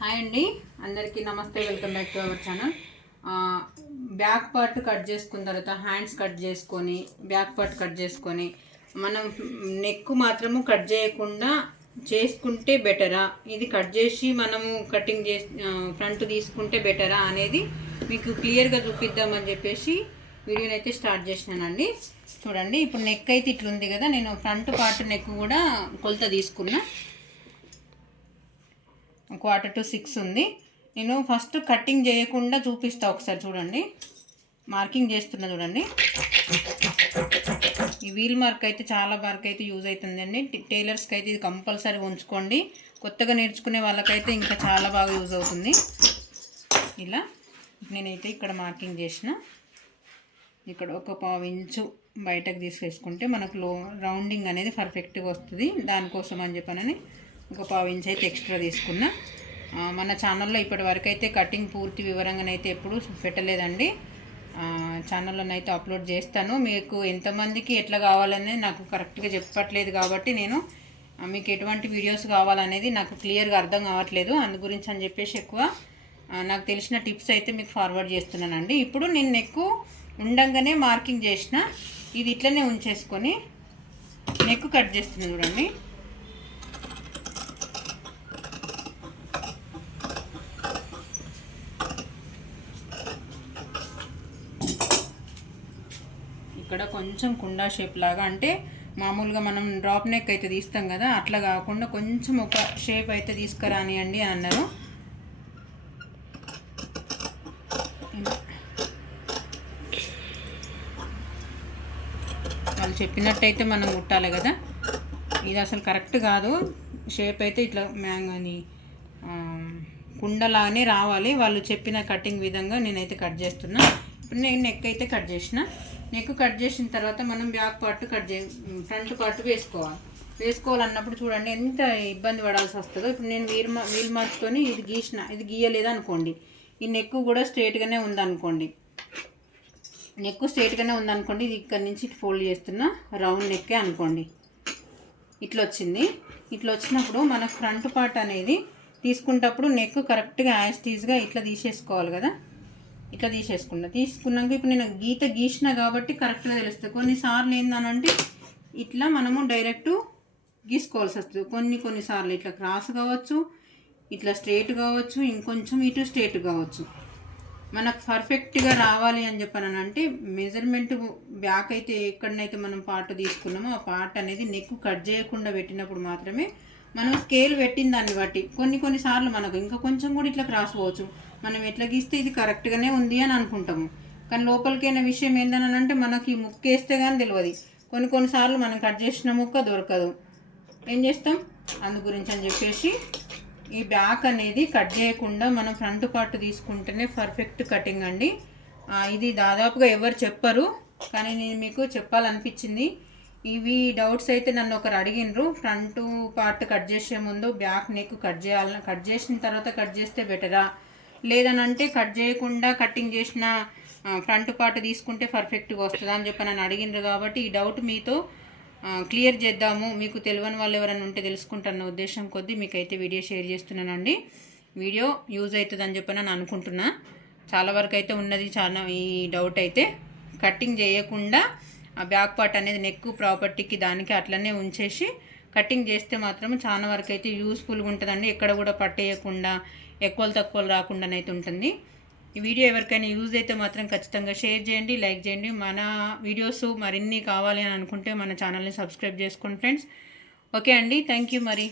Hi అండి, అందరికీ నమస్తే. Welcome back to our channel. Back part cut చేసుకున్న తర్వాత హ్యాండ్స్ కట్ చేసుకొని బ్యాక్ పార్ట్ కట్ చేసుకొని మనం నెక్ మాత్రము కట్ చేయకుండా చేసుకుంటే బెటరా, ఇది కట్ చేసి మనము కటింగ్ చేసి ఫ్రంట్ తీసుకుంటే బెటరా అనేది మీకు క్లియర్గా చూపిద్దామని చెప్పేసి వీడియోని అయితే స్టార్ట్ చేసినానండి. చూడండి, ఇప్పుడు నెక్ అయితే ఇట్లుంది కదా, నేను ఫ్రంట్ పార్ట్ నెక్ కూడా కొలత తీసుకున్నా. 5:45 ఉంది. నేను ఫస్ట్ కటింగ్ చేయకుండా చూపిస్తా, ఒకసారి చూడండి. మార్కింగ్ చేస్తున్నా చూడండి. ఈ వీల్ మార్క్ అయితే చాలా మార్క్ అయితే యూజ్ అవుతుందండి. టైలర్స్కి అయితే ఇది కంపల్సరీ ఉంచుకోండి. కొత్తగా నేర్చుకునే వాళ్ళకైతే ఇంకా చాలా బాగా యూజ్ అవుతుంది. ఇలా నేనైతే ఇక్కడ మార్కింగ్ చేసిన, ఇక్కడ ఒక 1/4 ఇంచు బయటకు తీసేసుకుంటే మనకు రౌండింగ్ అనేది పర్ఫెక్ట్గా వస్తుంది. దానికోసం అని చెప్పనని ఒక 1/4 ఇంచ్ అయితే ఎక్స్ట్రా తీసుకున్నా. మన ఛానల్లో ఇప్పటి వరకు అయితే కటింగ్ పూర్తి వివరంగానైతే ఎప్పుడు పెట్టలేదండి. ఛానల్లోనైతే అప్లోడ్ చేస్తాను. మీకు ఎంతమందికి ఎట్లా కావాలనేది నాకు కరెక్ట్గా చెప్పట్లేదు కాబట్టి నేను మీకు ఎటువంటి వీడియోస్ కావాలనేది నాకు క్లియర్గా అర్థం కావట్లేదు. అందు గురించి అని చెప్పేసి ఎక్కువ నాకు తెలిసిన టిప్స్ అయితే మీకు ఫార్వర్డ్ చేస్తున్నానండి. ఇప్పుడు నేను నెక్ ఉండంగానే మార్కింగ్ చేసిన, ఇది ఇట్లనే ఉంచేసుకొని నెక్ కట్ చేస్తున్నాను చూడండి. ఇక్కడ కొంచెం కుండా షేప్ లాగా, అంటే మామూలుగా మనం డ్రాప్ నెక్ అయితే తీస్తాం కదా, అట్లా కాకుండా కొంచెం ఒక షేప్ అయితే తీసుకురానియండి అని అన్నారు. వాళ్ళు చెప్పినట్టయితే మనం కుట్టాలి కదా, ఇది అసలు కరెక్ట్ కాదు. షేప్ అయితే ఇట్లా మ్యాంగోని కుండలానే రావాలి. వాళ్ళు చెప్పిన కటింగ్ విధంగా నేనైతే కట్ చేస్తున్నా. ఇప్పుడు నేను నెక్ అయితే కట్ చేసిన. నెక్ కట్ చేసిన తర్వాత మనం బ్యాక్ పార్ట్ ఫ్రంట్ పార్ట్ వేసుకోవాలన్నప్పుడు చూడండి ఎంత ఇబ్బంది పడాల్సి వస్తుందో. ఇప్పుడు నేను వీల్ మార్క్తో ఇది గీసిన, ఇది గీయలేదు అనుకోండి, ఈ నెక్ కూడా స్ట్రైట్గానే ఉందనుకోండి, ఇది ఇక్కడ నుంచి ఇటు ఫోల్డ్ చేస్తున్నా, రౌండ్ నెక్కే అనుకోండి, ఇట్లా వచ్చింది. ఇట్లా వచ్చినప్పుడు మన ఫ్రంట్ పార్ట్ అనేది తీసుకునేటప్పుడు నెక్ కరెక్ట్గా యాస్టీజ్గా ఇట్లా తీసేసుకోవాలి కదా. ఇట్లా తీసుకున్నాక ఇప్పుడు నేను గీసిన కాబట్టి కరెక్ట్గా తెలుస్తుంది. కొన్నిసార్లు ఏందనంటే ఇట్లా మనము డైరెక్ట్ గీసుకోవాల్సి వస్తుంది. కొన్నిసార్లు ఇట్లా క్రాస్ కావచ్చు, ఇట్లా స్ట్రైట్ కావచ్చు, ఇంకొంచెం ఇటు స్ట్రైట్ కావచ్చు. మనకు పర్ఫెక్ట్గా రావాలి అని చెప్పానంటే మెజర్మెంట్ బ్యాక్ అయితే ఎక్కడనైతే మనం పార్ట్ తీసుకున్నామో ఆ పార్ట్ అనేది నెక్ కట్ చేయకుండా పెట్టినప్పుడు మాత్రమే మనం స్కేల్ పెట్టిన దాన్ని బట్టి కొన్నిసార్లు మనకు ఇంకా కొంచెం కూడా ఇట్లా క్రాస్ పోవచ్చు. మనం ఎట్లా గీస్తే ఇది కరెక్ట్గానే ఉంది అని అనుకుంటాము, కానీ లోపలికైన విషయం ఏంటనంటే మనకి ముక్క వేస్తే కానీ తెలియదు. కొన్నిసార్లు మనం కట్ చేసిన ముక్క దొరకదు, ఏం చేస్తాం. అందు గురించి అని చెప్పేసి ఈ బ్యాక్ అనేది కట్ చేయకుండా మనం ఫ్రంట్ పార్ట్ తీసుకుంటేనే పర్ఫెక్ట్ కటింగ్ అండి. ఇది దాదాపుగా ఎవరు చెప్పరు, కానీ నేను మీకు చెప్పాలనిపించింది. ఇవి డౌట్స్ అయితే నన్ను ఒకరు అడిగినరు. ఫ్రంట్ పార్ట్ కట్ చేసే ముందు బ్యాక్ నెక్ కట్ చేసిన తర్వాత కట్ చేస్తే బెటరా, లేదనంటే కట్ చేయకుండా కటింగ్ చేసిన ఫ్రంట్ పార్ట్ తీసుకుంటే పర్ఫెక్ట్గా వస్తుందా అని చెప్పి నన్ను అడిగినరు. కాబట్టి ఈ డౌట్ మీతో క్లియర్ చేద్దాము, మీకు తెలియని వాళ్ళు ఎవరైనా ఉంటే తెలుసుకుంటున్న ఉద్దేశం కొద్దీ మీకైతే వీడియో షేర్ చేస్తున్నానండి. వీడియో యూజ్ అవుతుందని చెప్పి నేను అనుకుంటున్నా. చాలా వరకు అయితే ఉన్నది చాలా ఈ డౌట్ అయితే. కటింగ్ చేయకుండా ఆ బ్యాక్ పార్ట్ అనేది నెక్ ప్రాపర్టీకి దానికి అట్లనే ఉంచేసి కటింగ్ చేస్తే మాత్రం చాలా వరకు అయితే యూస్ఫుల్గా ఉంటుందండి. ఎక్కడ కూడా పట్టేయకుండా ఎక్కువలు తక్కువలు రాకుండానైతే ఉంటుంది. ఈ వీడియో ఎవరికైనా యూజ్ అయితే మాత్రం ఖచ్చితంగా షేర్ చేయండి, లైక్ చేయండి. మన వీడియోస్ మరిన్ని కావాలి అని అనుకుంటే మన ఛానల్ని సబ్స్క్రైబ్ చేసుకోండి ఫ్రెండ్స్. ఓకే అండి, థ్యాంక్ యూ మరి.